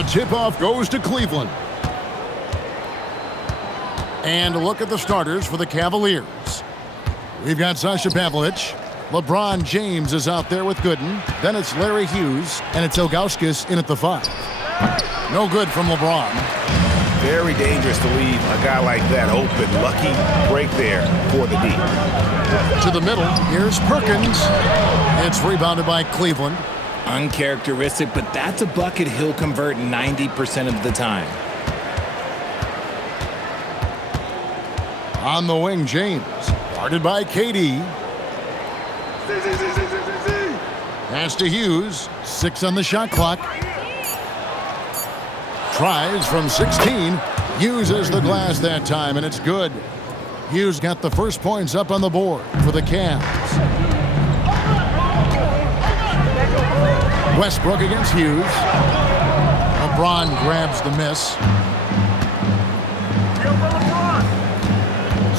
The tip-off goes to Cleveland. And a look at the starters for the Cavaliers. We've got Sasha Pavlich. LeBron James is out there with Gooden. Then it's Larry Hughes, and it's Ilgauskas in at the 5. No good from LeBron. Very dangerous to leave a guy like that open. Lucky break there for the D. To the middle, here's Perkins. It's rebounded by Cleveland. Uncharacteristic, but that's a bucket he'll convert 90% of the time. On the wing, James. Guarded by KD. Pass to Hughes. 6 on the shot clock. Tries from 16. Uses the glass that time, and it's good. Hughes got the first points up on the board for the Cavs. Westbrook against Hughes. LeBron grabs the miss.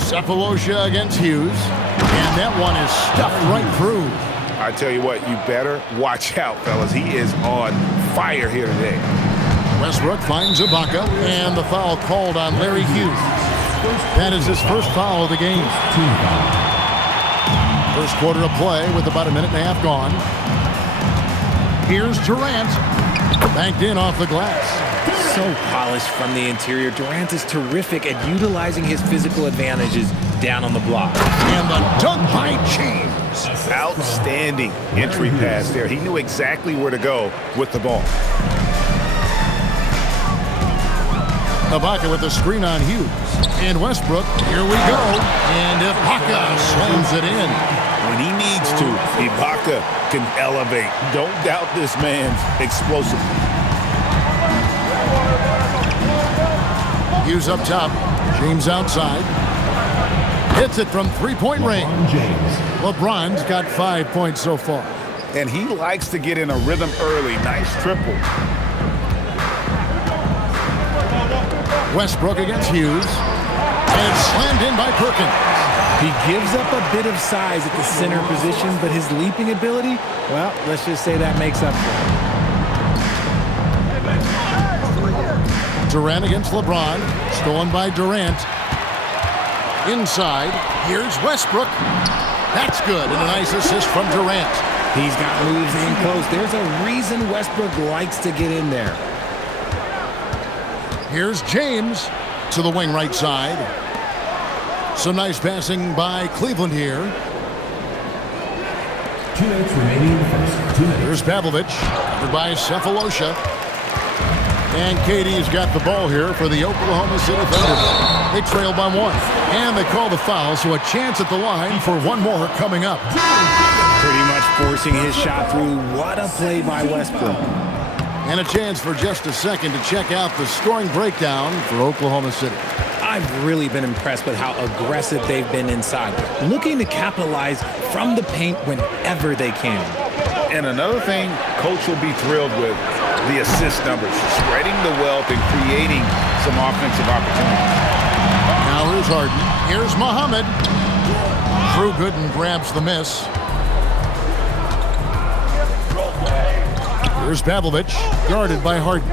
Cephalosha against Hughes. And that one is stuffed right through. I tell you what, you better watch out, fellas. He is on fire here today. Westbrook finds Ibaka, and the foul called on Larry Hughes. That is his first foul of the game. First quarter of play with about a minute and a half gone. Here's Durant. Banked in off the glass. So polished from the interior. Durant is terrific at utilizing his physical advantages down on the block. And the dunk by James. Outstanding entry pass there. He knew exactly where to go with the ball. Ibaka with the screen on Hughes. And Westbrook, here we go. And Ibaka slams it in. When he needs to, Ibaka can elevate. Don't doubt this man's explosive. Hughes up top. James outside. Hits it from three-point range. LeBron's got 5 points so far. And he likes to get in a rhythm early. Nice triple. Westbrook against Hughes. And it's slammed in by Perkins. He gives up a bit of size at the center position, but his leaping ability, well, let's just say that makes up for it. Durant against LeBron. Stolen by Durant. Inside. Here's Westbrook. That's good. And a nice assist from Durant. He's got moves in close. There's a reason Westbrook likes to get in there. Here's James to the wing right side. Some nice passing by Cleveland here. 2 minutes remaining in the first. 2 minutes. Here's Pavlich, covered by Cephalosha. And KD's got the ball here for the Oklahoma City Thunder. They trail by 1. And they call the foul, so a chance at the line for one more coming up. Pretty much forcing his shot through. What a play by Westbrook. And a chance for just a second to check out the scoring breakdown for Oklahoma City. I've really been impressed with how aggressive they've been inside, looking to capitalize from the paint whenever they can. And another thing Coach will be thrilled with, the assist numbers, spreading the wealth and creating some offensive opportunities. Now here's Harden. Here's Muhammad. Drew Gooden grabs the miss. Here's Pavlich, guarded by Harden.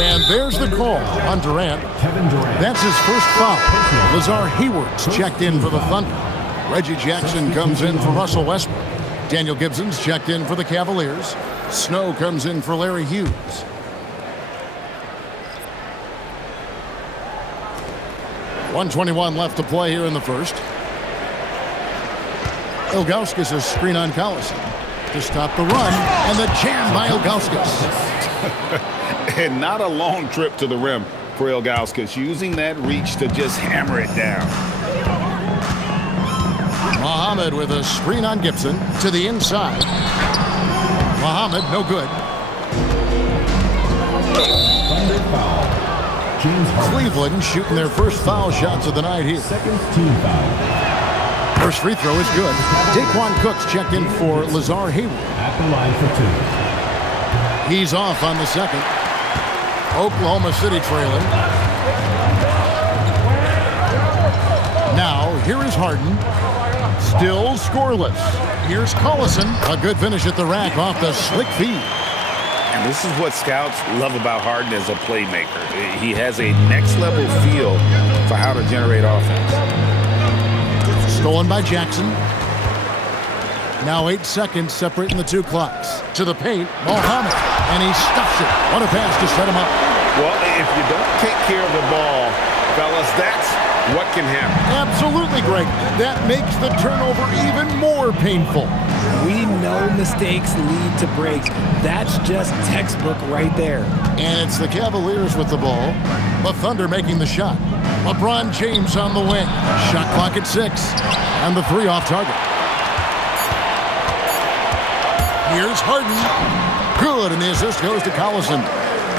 And there's the call on Durant. That's his first foul. Lazar Hayward's checked in for the Thunder. Reggie Jackson comes in for Russell Westbrook. Daniel Gibson's checked in for the Cavaliers. Snow comes in for Larry Hughes. .121 left to play here in the first. Ilgauskas is screen on Collison to stop the run, and the jam by Ilgauskas. And not a long trip to the rim for Ilgauskas, using that reach to just hammer it down. Muhammad with a screen on Gibson to the inside. Muhammad, no good. Thunder foul. James Harden. Cleveland shooting their first foul shots of the night here. Second team foul. First free throw is good. Daquan Cook's checked in for Lazar Hayward. At the line for 2. He's off on the second. Oklahoma City trailing. Now, here is Harden. Still scoreless. Here's Collison. A good finish at the rack off the slick feed. And this is what scouts love about Harden as a playmaker. He has a next-level feel for how to generate offense. Stolen by Jackson. Now 8 seconds separating the two clocks. To the paint, Mohammed, and he stuffs it. What a pass to set him up. Well, if you don't take care of the ball, fellas, that's what can happen. Absolutely, Greg. That makes the turnover even more painful. We know mistakes lead to breaks. That's just textbook right there. And it's the Cavaliers with the ball. The Thunder making the shot. LeBron James on the wing. Shot clock at 6. And the 3 off target. Here's Harden. Good, and the assist goes to Collison.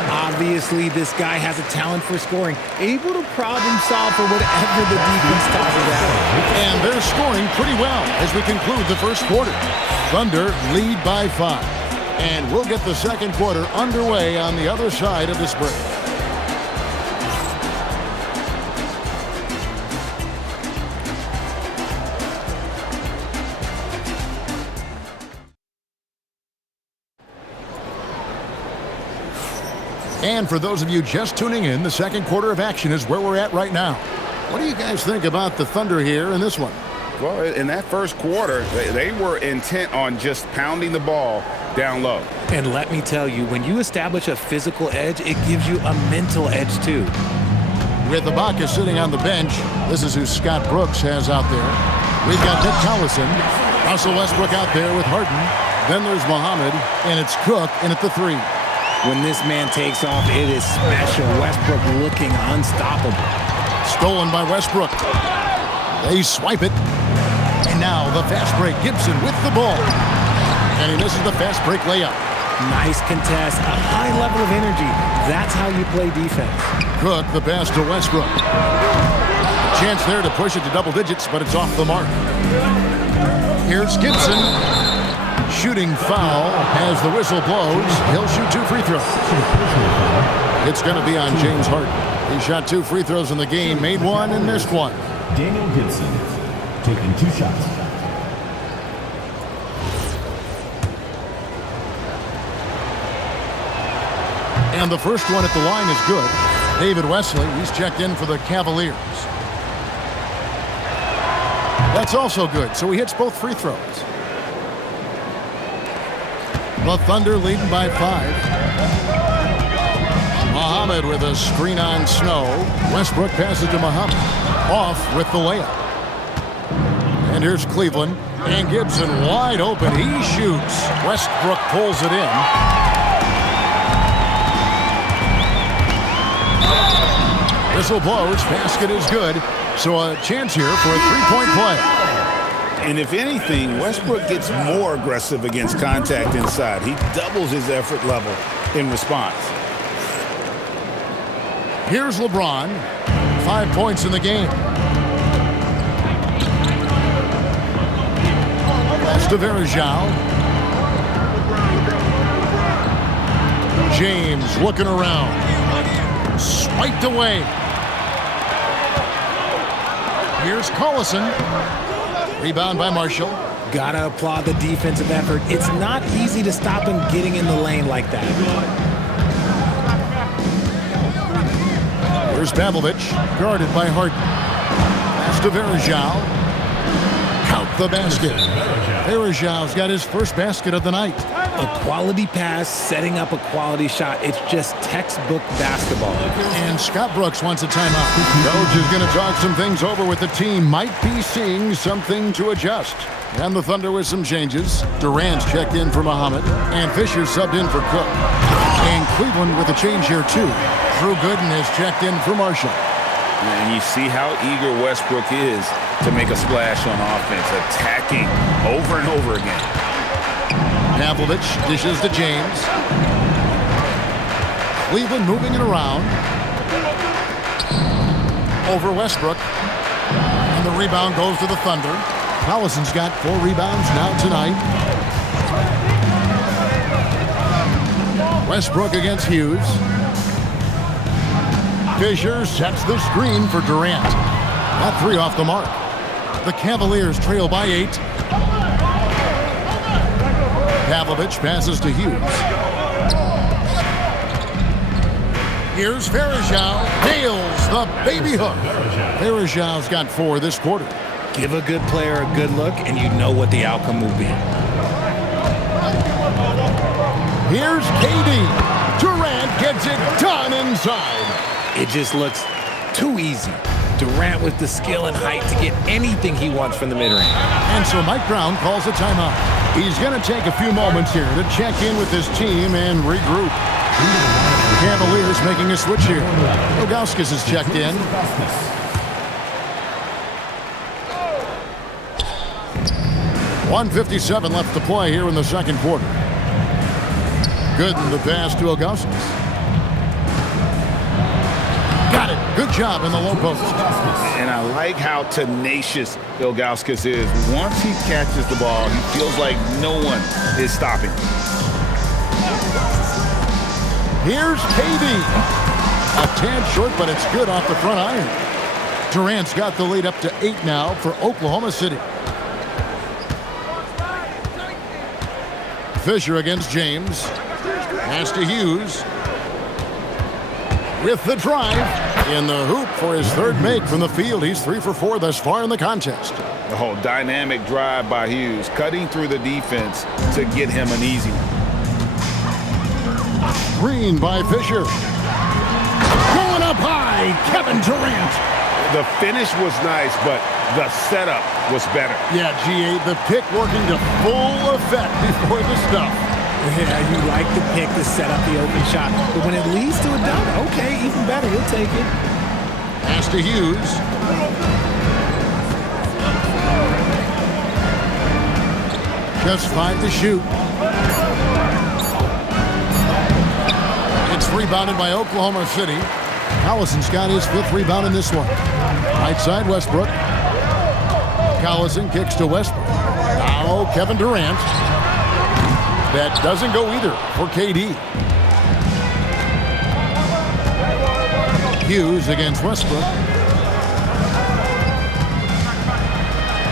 Obviously, this guy has a talent for scoring, able to problem solve for whatever the defense tosses at him. And they're scoring pretty well as we conclude the first quarter. Thunder lead by 5. And we'll get the second quarter underway on the other side of this break. And for those of you just tuning in, the second quarter of action is where we're at right now. What do you guys think about the Thunder here in this one? Well, in that first quarter, they were intent on just pounding the ball down low. And let me tell you, when you establish a physical edge, it gives you a mental edge too. With Ibaka sitting on the bench, this is who Scott Brooks has out there. We've got Nick Collison, Russell Westbrook out there with Harden. Then there's Muhammad, and it's Cook in at the 3. When this man takes off, it is special. Westbrook looking unstoppable. Stolen by Westbrook. They swipe it. And now the fast break. Gibson with the ball. And he misses the fast break layup. Nice contest, a high level of energy. That's how you play defense. Cook, the pass to Westbrook. A chance there to push it to double digits, but it's off the mark. Here's Gibson. Shooting foul as the whistle blows. He'll shoot 2 free throws. It's going to be on James Harden. He shot 2 free throws in the game, made 1 and missed 1. Daniel Gibson taking 2 shots. And the first one at the line is good. David Wesley, he's checked in for the Cavaliers. That's also good, so he hits both free throws. The Thunder leading by 5. Muhammad with a screen on Snow. Westbrook passes to Muhammad. Off with the layup. And here's Cleveland. And Gibson wide open. He shoots. Westbrook pulls it in. Whistle blows. Basket is good. So a chance here for a 3-point play. And if anything, Westbrook gets more aggressive against contact inside. He doubles his effort level in response. Here's LeBron. 5 points in the game. Pass to Varejao. James looking around. Swiped away. Here's Collison. Rebound by Marshall. Gotta applaud the defensive effort. It's not easy to stop him getting in the lane like that. Here's Pavlovich, guarded by Harden. Pass to Varejao. Count the basket. Varejao's got his first basket of the night. A quality pass, setting up a quality shot. It's just textbook basketball. And Scott Brooks wants a timeout. Coach is going to talk some things over with the team. Might be seeing something to adjust. And the Thunder with some changes. Durant's checked in for Muhammad. And Fisher subbed in for Cook. And Cleveland with a change here, too. Drew Gooden has checked in for Marshall. And you see how eager Westbrook is to make a splash on offense, attacking over and over again. Pavlovich dishes to James. Cleveland moving it around. Over Westbrook. And the rebound goes to the Thunder. Collison's got 4 rebounds now tonight. Westbrook against Hughes. Fisher sets the screen for Durant. That 3 off the mark. The Cavaliers trail by 8. Pavlovich passes to Hughes. Here's Farajao. Nails the baby hook. Farajao's got 4 this quarter. Give a good player a good look, and you know what the outcome will be. Here's KD. Durant gets it done inside. It just looks too easy. Durant with the skill and height to get anything he wants from the mid-range. And so Mike Brown calls a timeout. He's going to take a few moments here to check in with his team and regroup. Cavaliers making a switch here. Ilgauskas is checked in. .157 left to play here in the second quarter. Good in the pass to Ilgauskas. Got it. Good job in the low post. And I like how tenacious Ilgauskas is. Once he catches the ball, he feels like no one is stopping. Here's KD. A tad short, but it's good off the front iron. Durant's got the lead up to 8 now for Oklahoma City. Fisher against James. Pass to Hughes. With the drive. In the hoop for his third make from the field. He's 3 for 4 thus far in the contest. Oh, dynamic drive by Hughes, cutting through the defense to get him an easy one. Green by Fisher. Going up high, Kevin Durant. The finish was nice, but the setup was better. Yeah, G8, the pick working to full effect before the stuff. Yeah, you like the pick to set up the open shot, but when it leads to a dunk, okay, even better, you'll take it. Pass to Hughes. Just 5 to shoot. It's rebounded by Oklahoma City. Collison's got his 5th rebound in this one. Right side, Westbrook. Collison kicks to Westbrook. Now Kevin Durant. That doesn't go either for KD. Hughes against Westbrook.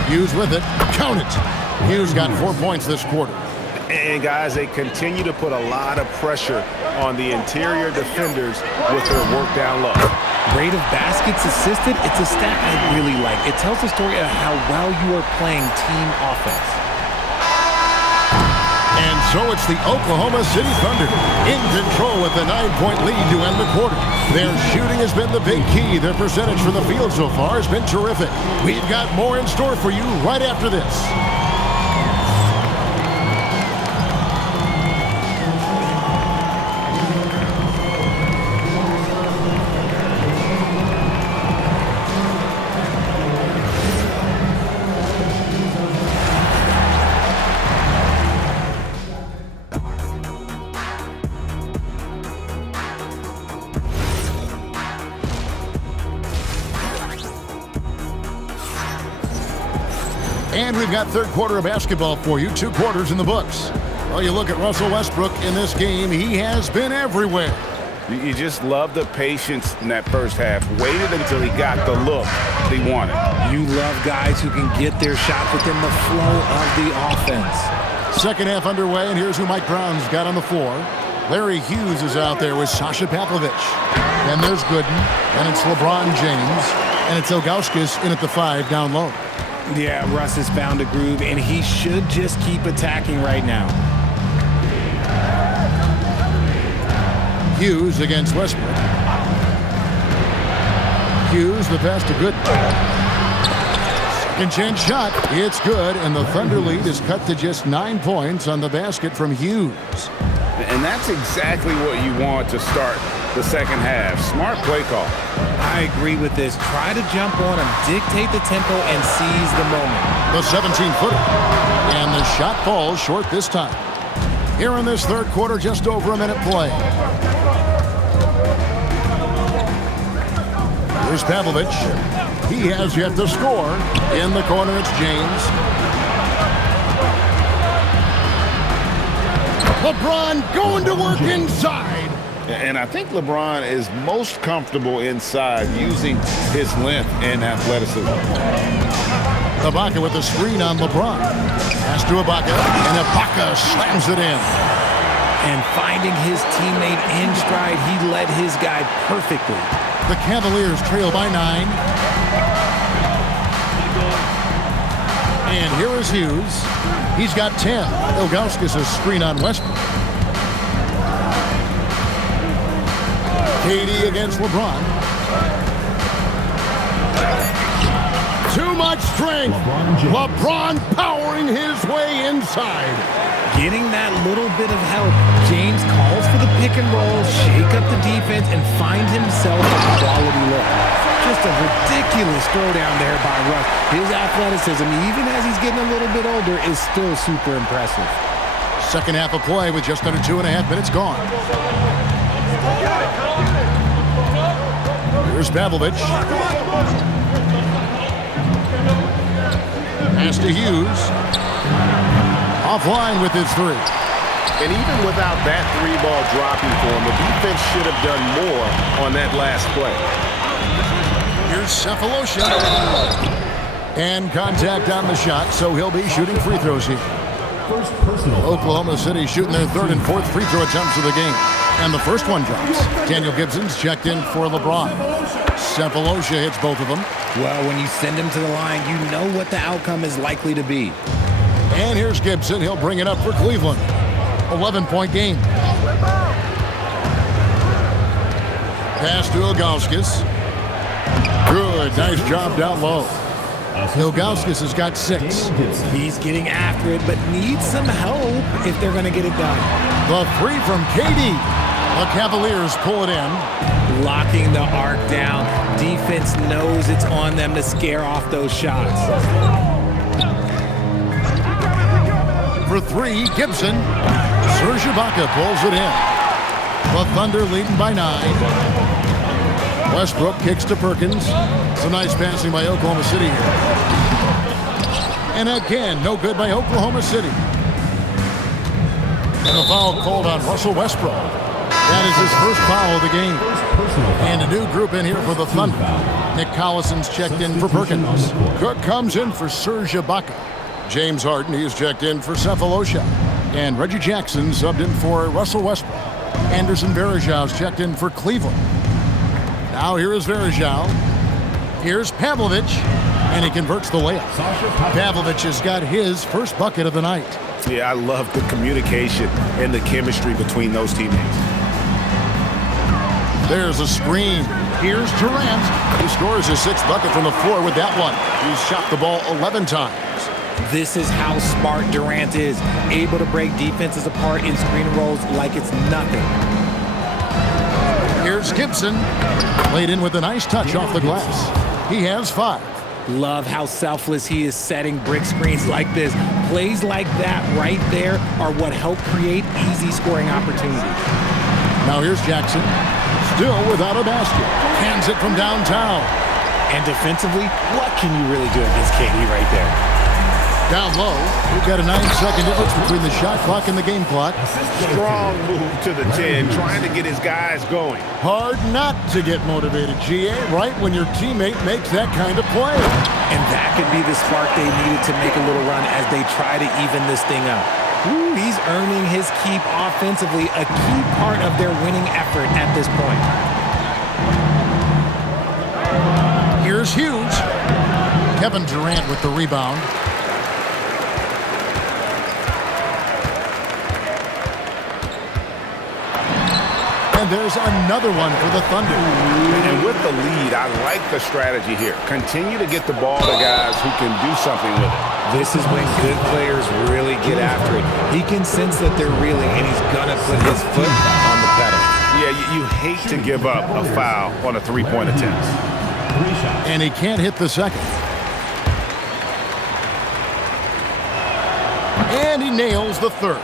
Hughes with it. Count it. Hughes got 4 points this quarter. And guys, they continue to put a lot of pressure on the interior defenders with their work down low. Rate of baskets assisted, it's a stat I really like. It tells the story of how well you are playing team offense. And so it's the Oklahoma City Thunder in control with a 9-point lead to end the quarter. Their shooting has been the big key. Their percentage from the field so far has been terrific. We've got more in store for you right after this. And we've got third quarter of basketball for you. 2 quarters in the books. Well, you look at Russell Westbrook in this game. He has been everywhere. You just love the patience in that first half. Waited until he got the look he wanted. You love guys who can get their shots within the flow of the offense. Second half underway, and here's who Mike Brown's got on the floor. Larry Hughes is out there with Sasha Pavlovich. And there's Gooden, and it's LeBron James, and it's Ilgauskas in at the 5 down low. Yeah, Russ has found a groove, and he should just keep attacking right now. Hughes against Westbrook. Hughes, the pass to Gooden. Second chance shot. It's good, and the Thunder lead is cut to just 9 points on the basket from Hughes. And that's exactly what you want to start the second half. Smart play call. I agree with this. Try to jump on him, dictate the tempo, and seize the moment. The 17-footer. And the shot falls short this time. Here in this third quarter, just over a minute play. Here's Pavlovich. He has yet to score. In the corner, it's James. LeBron going to work inside. And I think LeBron is most comfortable inside using his length and athleticism. Ibaka with the screen on LeBron. Pass to Ibaka, and Ibaka slams it in. And finding his teammate in stride, he led his guy perfectly. The Cavaliers trail by 9. And here is Hughes. He's got 10. Ilgauskas' screen on Westbrook. KD against LeBron. Too much strength. LeBron powering his way inside. Getting that little bit of help, James calls for the pick and roll, shake up the defense, and find himself a quality look. Just a ridiculous throwdown there by Russ. His athleticism, even as he's getting a little bit older, is still super impressive. Second half of play with just under 2.5 minutes gone. Here's Pavlovich. Pass to Hughes. Offline with his 3. And even without that 3-ball dropping for him, the defense should have done more on that last play. Here's Cephalosha. And contact on the shot, so he'll be shooting free throws here. First personal. Oklahoma City shooting their 3rd and 4th free throw attempts of the game. And the first one drops. Daniel Gibson's checked in for LeBron. Cephalosha hits both of them. Well, when you send him to the line, you know what the outcome is likely to be. And here's Gibson. He'll bring it up for Cleveland. 11-point game. Pass to Ilgauskas. Good. Nice job down low. Ilgauskas has got 6. He's getting after it, but needs some help if they're going to get it done. The 3 from KD. The Cavaliers pull it in. Locking the arc down. Defense knows it's on them to scare off those shots. For 3, Gibson. Serge Ibaka pulls it in. The Thunder leading by 9. Westbrook kicks to Perkins. Some nice passing by Oklahoma City here. And again, no good by Oklahoma City. And a foul called on Russell Westbrook. That is his first foul of the game. And a new group in here for the Thunder. Nick Collison's checked in for Perkins. Cook comes in for Serge Ibaka. James Harden, he's checked in for Cephalosha. And Reggie Jackson subbed in for Russell Westbrook. Anderson Varejau's checked in for Cleveland. Now here is Varejao. Here's Pavlovich. And he converts the layup. Pavlovich has got his first bucket of the night. Yeah, I love the communication and the chemistry between those teammates. There's a screen. Here's Durant. He scores his 6th bucket from the floor with that one. He's shot the ball 11 times. This is how smart Durant is. Able to break defenses apart in screen rolls like it's nothing. Here's Gibson. Played in with a nice touch off the glass. He has 5. Love how selfless he is setting brick screens like this. Plays like that right there are what help create easy scoring opportunities. Now here's Jackson. Still without a basket. Hands it from downtown. And defensively, what can you really do against KD right there? Down low, we've got a 9-second difference between the shot clock and the game clock. Strong move to the 10, trying to get his guys going. Hard not to get motivated, GA, right when your teammate makes that kind of play. And that could be the spark they needed to make a little run as they try to even this thing up. Ooh, he's earning his keep offensively, a key part of their winning effort at this point. Here's Hughes. Kevin Durant with the rebound. And there's another one for the Thunder. And with the lead, I like the strategy here. Continue to get the ball to guys who can do something with it. This is when good players really get after it. He can sense that they're reeling, and he's going to put his foot on the pedal. Yeah, you hate to give up a foul on a 3-point attempt. And he can't hit the second. And he nails the third.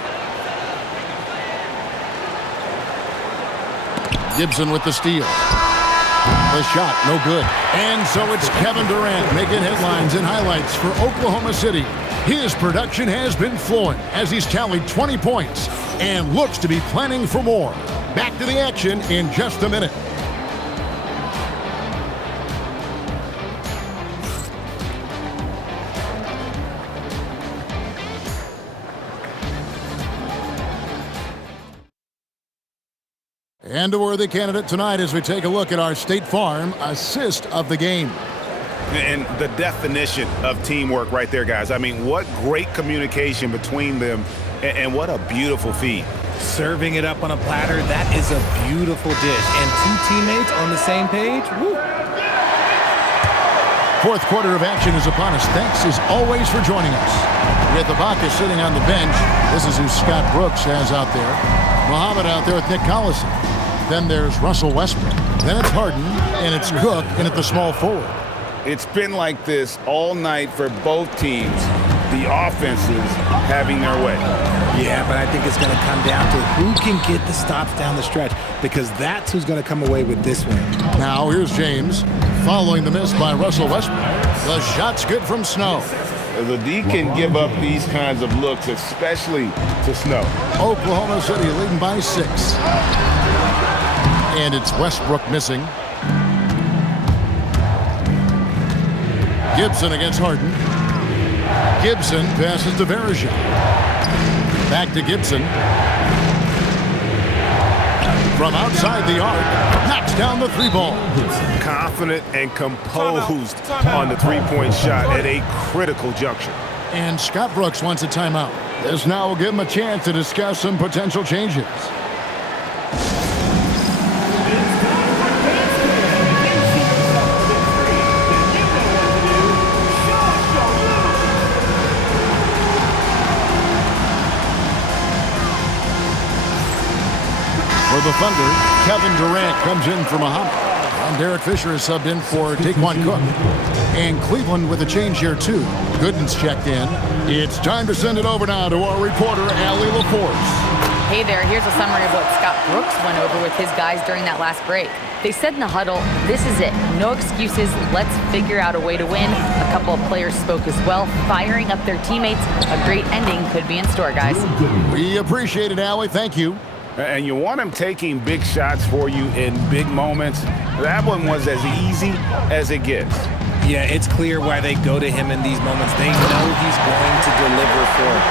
Gibson with the steal. The shot, no good. And so it's Kevin Durant making headlines and highlights for Oklahoma City. His production has been flowing as he's tallied 20 points and looks to be planning for more. Back to the action in just a minute. And a worthy candidate tonight as we take a look at our State Farm assist of the game. And the definition of teamwork right there, guys. I mean, what great communication between them, and what a beautiful feed. Serving it up on a platter, that is a beautiful dish. And two teammates on the same page, woo. Fourth quarter of action is upon us. Thanks as always for joining us. With Ibaka sitting on the bench. This is who Scott Brooks has out there. Muhammad out there with Nick Collison. Then there's Russell Westbrook. Then it's Harden, and it's Cook, and at the small forward. It's been like this all night for both teams. The offenses having their way. Yeah, but I think it's going to come down to who can get the stops down the stretch, because that's who's going to come away with this win. Now here's James following the miss by Russell Westbrook. The shot's good from Snow. The D can give up these kinds of looks, especially to Snow. Oklahoma City leading by 6. And it's Westbrook missing. Gibson against Harden. Gibson passes to Verja. Back to Gibson. From outside the arc, knocks down the three ball. Confident and composed on the three-point shot at a critical juncture. And Scott Brooks wants a timeout. This now will give him a chance to discuss some potential changes. For the Thunder, Kevin Durant comes in for Muhammad. And Derek Fisher is subbed in for Taquan Cook. And Cleveland with a change here, too. Gooden's checked in. It's time to send it over now to our reporter, Allie LaForce. Hey there, here's a summary of what Scott Brooks went over with his guys during that last break. They said in the huddle, this is it. No excuses. Let's figure out a way to win. A couple of players spoke as well, firing up their teammates. A great ending could be in store, guys. We appreciate it, Allie. Thank you. And you want him taking big shots for you in big moments. That one was as easy as it gets. Yeah, it's clear why they go to him in these moments. They know he's going to deliver for it.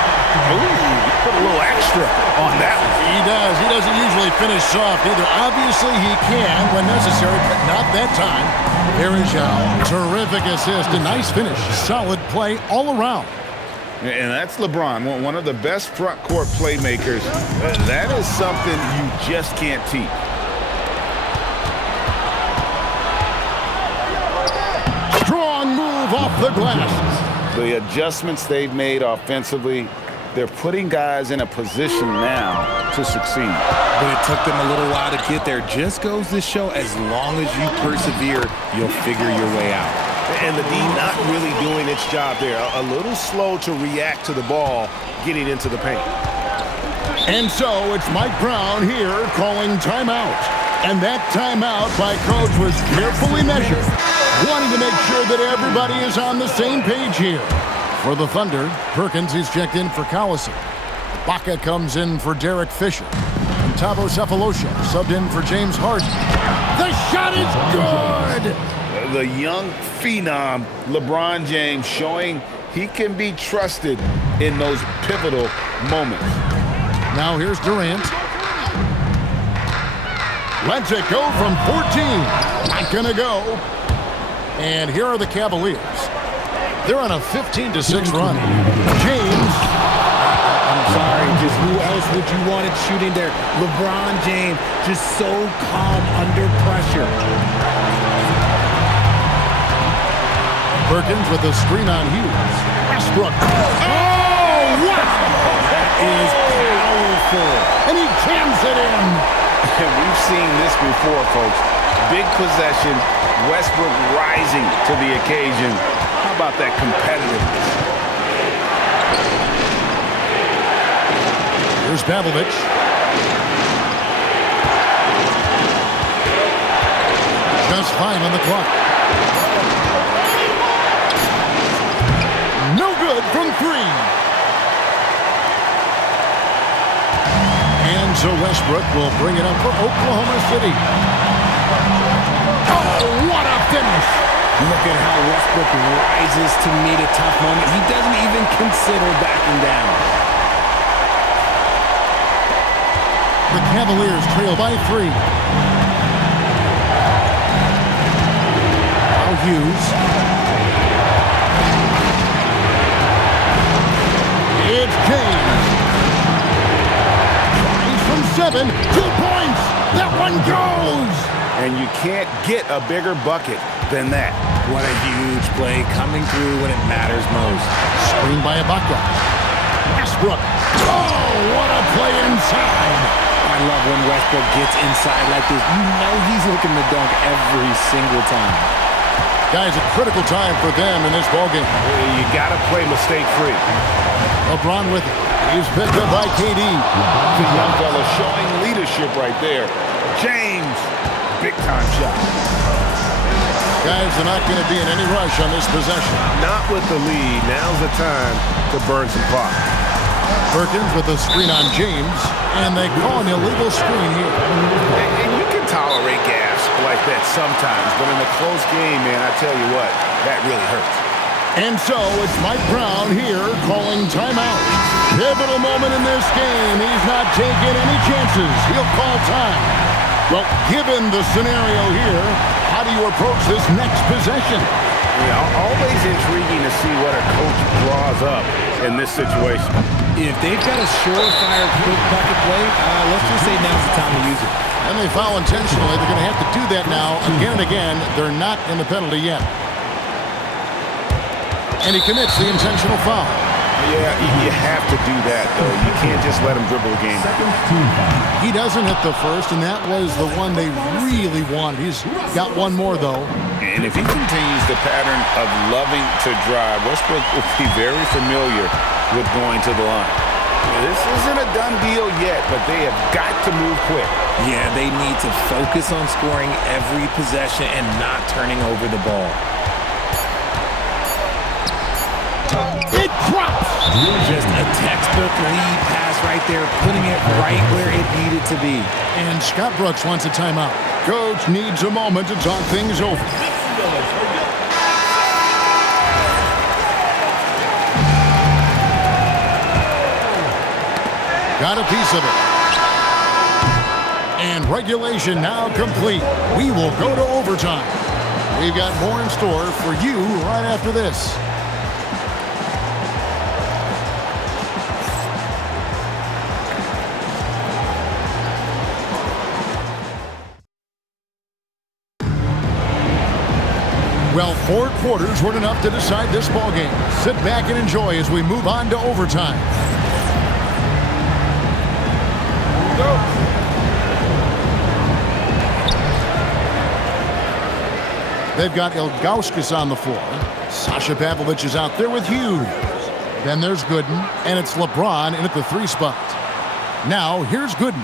Ooh, put a little extra on that one. He does. He doesn't usually finish soft either. Obviously, he can when necessary, but not that time. There is Yao. Terrific assist. A nice finish. Solid play all around. And that's LeBron, one of the best front court playmakers. That is something you just can't teach. Strong move off the glass. The adjustments they've made offensively, they're putting guys in a position now to succeed. But it took them a little while to get there. Just goes to show, as long as you persevere, you'll figure your way out. And the D not really doing its job there. A little slow to react to the ball getting into the paint. And so it's Mike Brown here calling timeout. And that timeout by Coach was carefully measured, wanting to make sure that everybody is on the same page here. For the Thunder, Perkins is checked in for Collison. Baca comes in for Derek Fisher. And Tavo Cephalosha subbed in for James Harden. The shot is good! The young phenom, LeBron James, showing he can be trusted in those pivotal moments. Now here's Durant. Lets it go from 14. Not gonna go. And here are the Cavaliers. They're on a 15-6 run. James. I'm sorry, just who else would you want it shooting there? LeBron James, just so calm under pressure. Perkins with a screen on Hughes. Westbrook. Oh, wow! That is powerful. And he jams it in. And we've seen this before, folks. Big possession, Westbrook rising to the occasion. How about that competitiveness? Here's Pavlovich. Just 5 on the clock. No good from 3. And so Westbrook will bring it up for Oklahoma City. Oh, what a finish! Look at how Westbrook rises to meet a tough moment. He doesn't even consider backing down. The Cavaliers trail by 3. Now Hughes. It's James. Tries from 7. 2 points. That one goes. And you can't get a bigger bucket than that. What a huge play coming through when it matters most. Screen by Ibaka. Westbrook. Oh, what a play inside. I love when Westbrook gets inside like this. You know he's looking to dunk every single time. Guys, a critical time for them in this ballgame. You got to play mistake-free. LeBron with it. He's picked up by KD. The young fella showing leadership right there. James, big-time shot. Guys, they're not going to be in any rush on this possession. Not with the lead. Now's the time to burn some clock. Perkins with a screen on James, and they call an illegal screen here. And you can tolerate gaps like that sometimes, but in a close game, man, I tell you what, that really hurts. And so it's Mike Brown here calling timeout. Pivotal moment in this game. He's not taking any chances. He'll call time. Well, given the scenario here, how do you approach this next possession? Yeah, always intriguing to see what a coach draws up in this situation. If they've got a surefire quick bucket play, let's just say now's the time to use it. And they foul intentionally. They're going to have to do that now again and again. They're not in the penalty yet. And he commits the intentional foul. Yeah, you have to do that, though. You can't just let him dribble the game. He doesn't hit the first, and that was the one they really wanted. He's got one more, though. And if he continues the pattern of loving to drive, Westbrook will be very familiar with going to the line. This isn't a done deal yet, but they have got to move quick. Yeah, they need to focus on scoring every possession and not turning over the ball. It drops! Just a textbook lead pass right there, putting it right where it needed to be. And Scott Brooks wants a timeout. Coach needs a moment to talk things over. Got a piece of it. And regulation now complete. We will go to overtime. We've got more in store for you right after this. Well, 4 quarters weren't enough to decide this ballgame. Sit back and enjoy as we move on to overtime. Go. They've got Ilgauskas on the floor. Sasha Pavlovich is out there with Hughes. Then there's Gooden, and it's LeBron in at the 3 spot. Now, here's Gooden.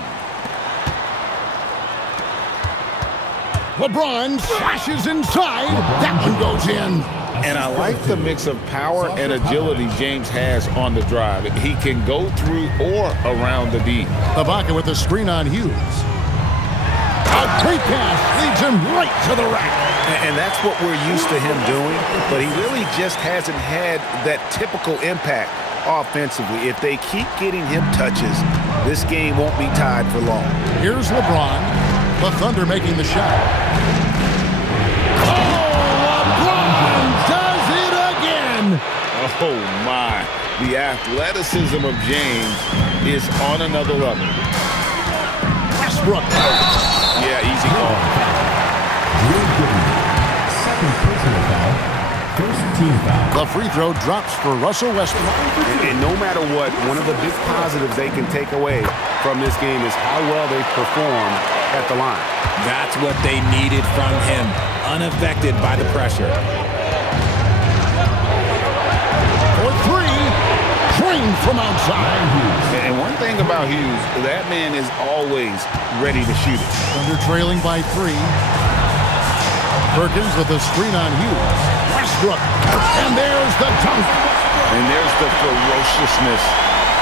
LeBron slashes inside. That one goes in. And I like the mix of power and agility James has on the drive. He can go through or around the D. Ibaka with a screen on Hughes. A great pass leads him right to the rack. And that's what we're used to him doing, but he really just hasn't had that typical impact offensively. If they keep getting him touches, this game won't be tied for long. Here's LeBron. The Thunder making the shot. Oh, LeBron does it again! Oh, my. The athleticism of James is on another level. Westbrook. Yeah, easy call. Second personal foul. First team foul. The free throw drops for Russell Westbrook. And no matter what, one of the big positives they can take away from this game is how well they performed at the line. That's what they needed from him, unaffected by the pressure. For 3, drained from outside. And one thing about Hughes, that man is always ready to shoot it. Thunder trailing by 3. Perkins with a screen on Hughes. Westbrook. And there's the dunk. And there's the ferociousness.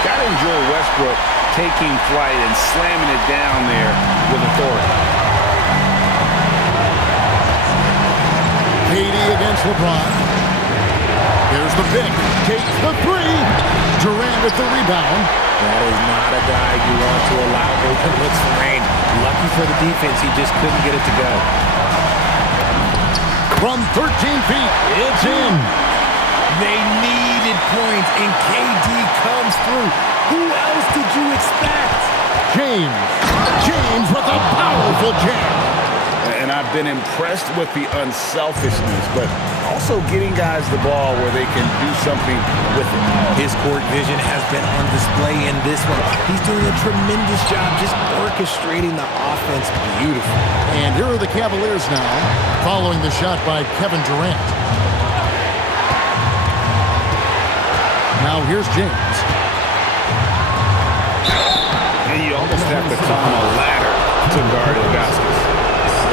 Gotta enjoy Westbrook taking flight and slamming it down there with authority. KD against LeBron. Here's the pick. Takes the 3. Durant with the rebound. That is not a guy you want to allow open looks for rain. Lucky for the defense, he just couldn't get it to go. From 13 feet, it's in. They needed points, and KD comes through. Who else did you expect? James with a powerful jam. And I've been impressed with the unselfishness, but also getting guys the ball where they can do something with it. His court vision has been on display in this one. He's doing a tremendous job just orchestrating the offense beautifully. And here are the Cavaliers now, following the shot by Kevin Durant. Now here's James. And you almost have to climb a ladder to guard Ilgauskas.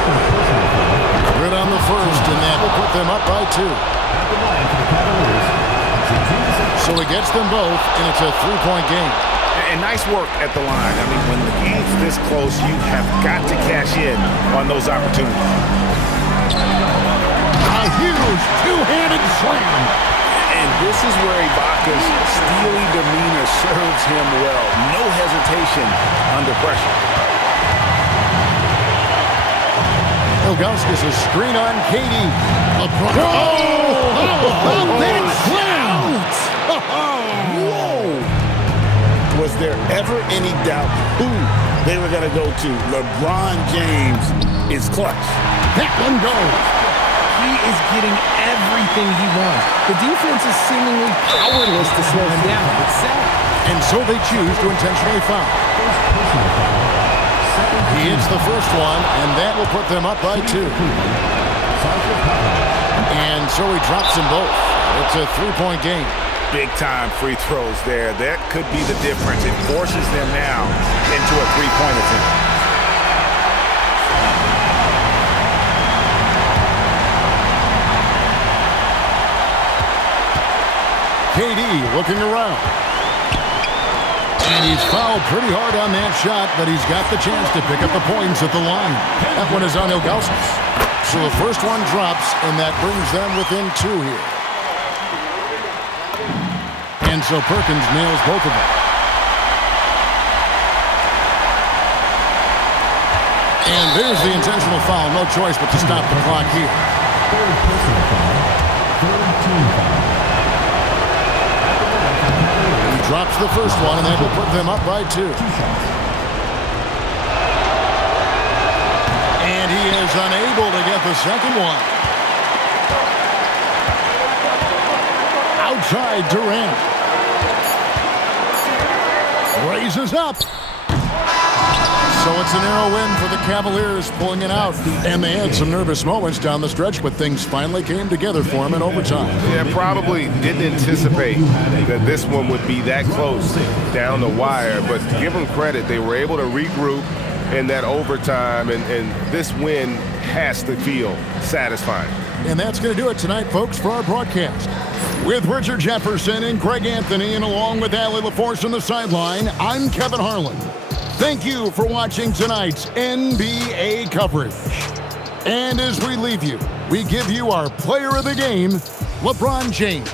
Good on the first, and that will put them up by 2. So he gets them both, and it's a 3-point game. And nice work at the line. I mean, when the game's this close, you have got to cash in on those opportunities. A huge two-handed slam. And this is where Ibaka's steely demeanor serves him well. No hesitation under pressure. Ilgauskas is screen on Katie. How about that slam? Whoa! Was there ever any doubt who they were going to go to? LeBron James is clutch. That one goes. He is getting everything he wants. The defense is seemingly powerless to slow him down. It's sad. And so they choose to intentionally foul. He hits the first one, and that will put them up by 2. And so he drops them both. It's a 3-point game. Big-time free throws there. That could be the difference. It forces them now into a three-point attempt. KD looking around. And he's fouled pretty hard on that shot, but he's got the chance to pick up the points at the line. That one is on Ilgauskas. So the first one drops, and that brings them within 2 here. And so Perkins nails both of them. And there's the intentional foul. No choice but to stop the clock here. Third personal foul. Third team foul. Drops the first one, and that will put them up by 2. And he is unable to get the second one. Outside Durant. Raises up. So it's a narrow win for the Cavaliers, pulling it out. And they had some nervous moments down the stretch, but things finally came together for them in overtime. Yeah, probably didn't anticipate that this one would be that close down the wire. But to give them credit, they were able to regroup in that overtime, and this win has to feel satisfying. And that's going to do it tonight, folks, for our broadcast. With Richard Jefferson and Greg Anthony, and along with Allie LaForce on the sideline, I'm Kevin Harlan. Thank you for watching tonight's NBA coverage. And as we leave you, we give you our player of the game, LeBron James.